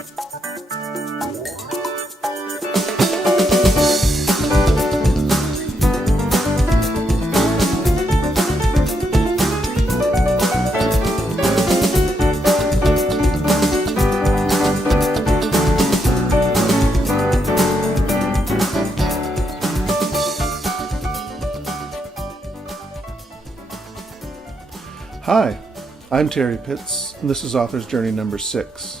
Hi, I'm Terry Pitts, and this is Author's Journey number 6.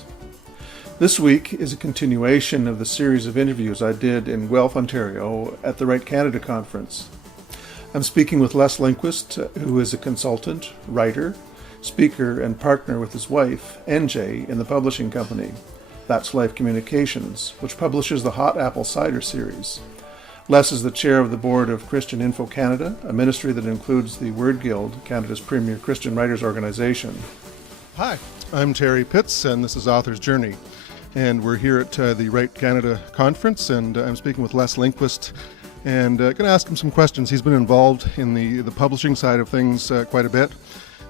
This week is a continuation of the series of interviews I did in Guelph, Ontario at the Write Canada conference. I'm speaking with Les Lindquist, who is a consultant, writer, speaker, and partner with his wife, NJ, in the publishing company, That's Life Communications, which publishes the Hot Apple Cider series. Les is the chair of the board of Christian Info Canada, a ministry that includes the Word Guild, Canada's premier Christian writers organization. Hi, I'm Terry Pitts, and this is Author's Journey. And we're here at the Write Canada conference, and I'm speaking with Les Lindquist, and going to ask him some questions. He's been involved in the publishing side of things quite a bit,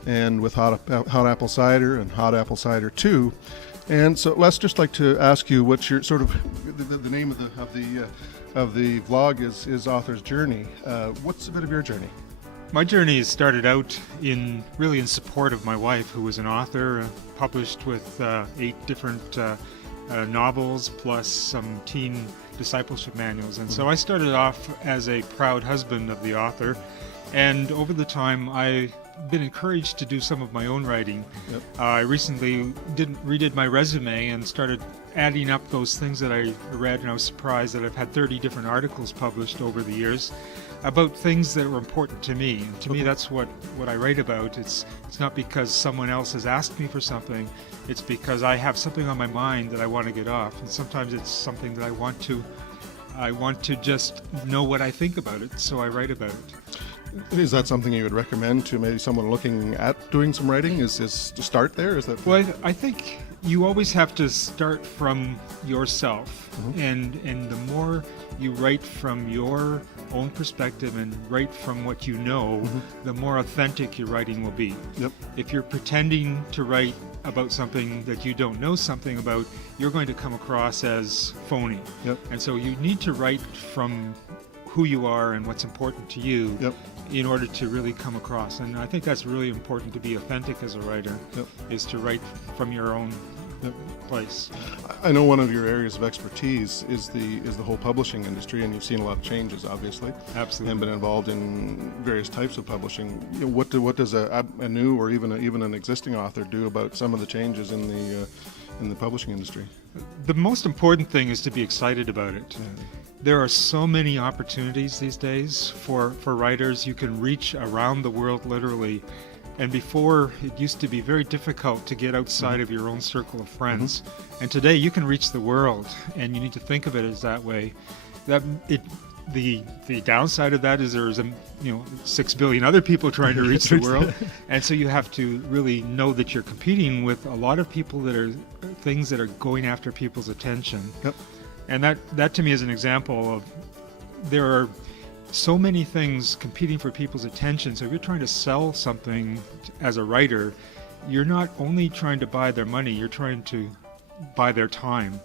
and with Hot Apple Cider and Hot Apple Cider 2. And so Les, just like to ask you what's your sort of the name of the vlog is Author's Journey. What's a bit of your journey? My journey started out in support of my wife, who was an author, published with 8 different novels plus some teen discipleship manuals. And so I started off as a proud husband of the author, and over the time I've been encouraged to do some of my own writing. Yep. I recently redid my resume and started adding up those things that I read, and I was surprised that I've had 30 different articles published over the years about things that were important to me. And to me, that's what I write about. It's not because someone else has asked me for something. It's because I have something on my mind that I want to get off. And sometimes it's something that I want to just know what I think about it, so I write about it. Is that something you would recommend to maybe someone looking at doing some writing? Is to start there? Is that? Well, I think you always have to start from yourself, and the more you write from your own perspective and write from what you know, the more authentic your writing will be. Yep. If you're pretending to write about something that you don't know something about, you're going to come across as phony. Yep. And so you need to write from who you are and what's important to you. Yep. In order to really come across. And I think that's really important, to be authentic as a writer. Yep. Is to write from your own place. I know one of your areas of expertise is the whole publishing industry, and you've seen a lot of changes, obviously. Absolutely. And been involved in various types of publishing. What does a new or even an existing author do about some of the changes in the publishing industry? The most important thing is to be excited about it. Yeah. There are so many opportunities these days for writers. You can reach around the world, literally. And before, it used to be very difficult to get outside of your own circle of friends. And today you can reach the world, and you need to think of it as that way. The downside of that is there's 6 billion other people trying to reach the world. And so you have to really know that you're competing with a lot of people that are things that are going after people's attention. Yep. And that to me is an example of there are so many things competing for people's attention. So if you're trying to sell something as a writer, you're not only trying to buy their money, you're trying to buy their time.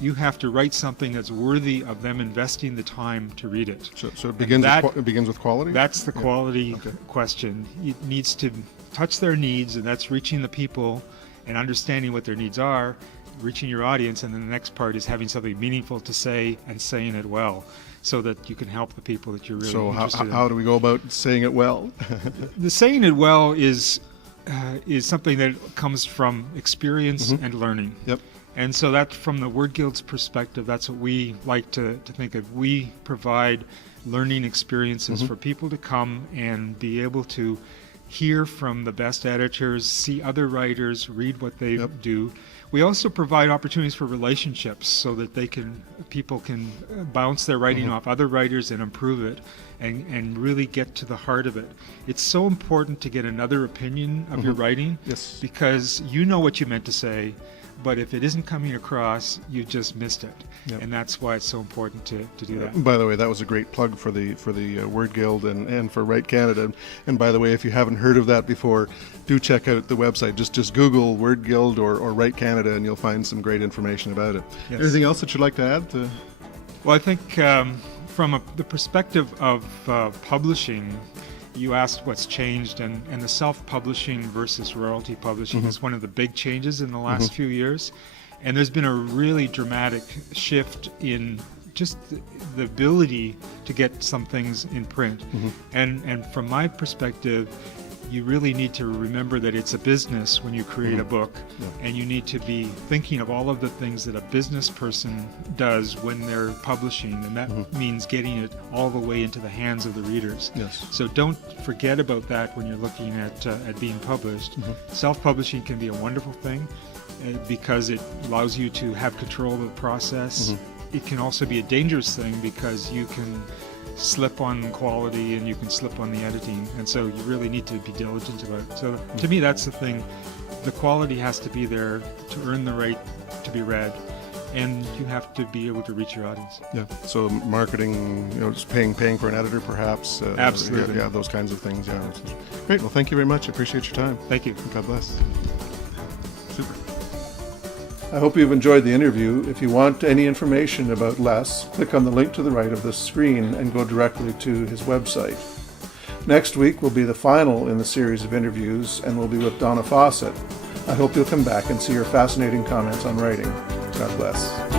You have to write something that's worthy of them investing the time to read it. So it begins with quality? That's the quality question. It needs to touch their needs, and that's reaching the people and understanding what their needs are, reaching your audience, and then the next part is having something meaningful to say and saying it well, so that you can help the people that you're really interested in. So how do we go about saying it well? The saying it well is something that comes from experience and learning. Yep. And so that, from the Word Guild's perspective, that's what we like to think of. We provide learning experiences for people to come and be able to hear from the best editors, see other writers, read what they do. We also provide opportunities for relationships so that people can bounce their writing off other writers and improve it and really get to the heart of it. It's so important to get another opinion of your writing, Yes. because you know what you meant to say, but if it isn't coming across, you just missed it. Yep. And that's why it's so important to do that. By the way, that was a great plug for the Word Guild and for Write Canada. And by the way, if you haven't heard of that before, do check out the website. Just Google Word Guild or Write Canada, and you'll find some great information about it. Yes. Anything else that you'd like to add? Well, I think from the perspective of publishing, you asked what's changed, and the self-publishing versus royalty publishing is one of the big changes in the last few years. And there's been a really dramatic shift in just the ability to get some things in print. And from my perspective, you really need to remember that it's a business when you create a book, and you need to be thinking of all of the things that a business person does when they're publishing, and that means getting it all the way into the hands of the readers. Yes. So don't forget about that when you're looking at being published. Self-publishing can be a wonderful thing because it allows you to have control of the process. It can also be a dangerous thing because you can slip on quality and you can slip on the editing, and so you really need to be diligent about it. So to me, that's the thing. The quality has to be there to earn the right to be read, and you have to be able to reach your audience. Yeah. So marketing, just paying for an editor, perhaps. Absolutely. Yeah, those kinds of things. Yeah. Great. Well, thank you very much. I appreciate your time. Thank you. God bless. Super. I hope you've enjoyed the interview. If you want any information about Les, click on the link to the right of the screen and go directly to his website. Next week will be the final in the series of interviews, and we'll be with Donna Fawcett. I hope you'll come back and see her fascinating comments on writing. God bless.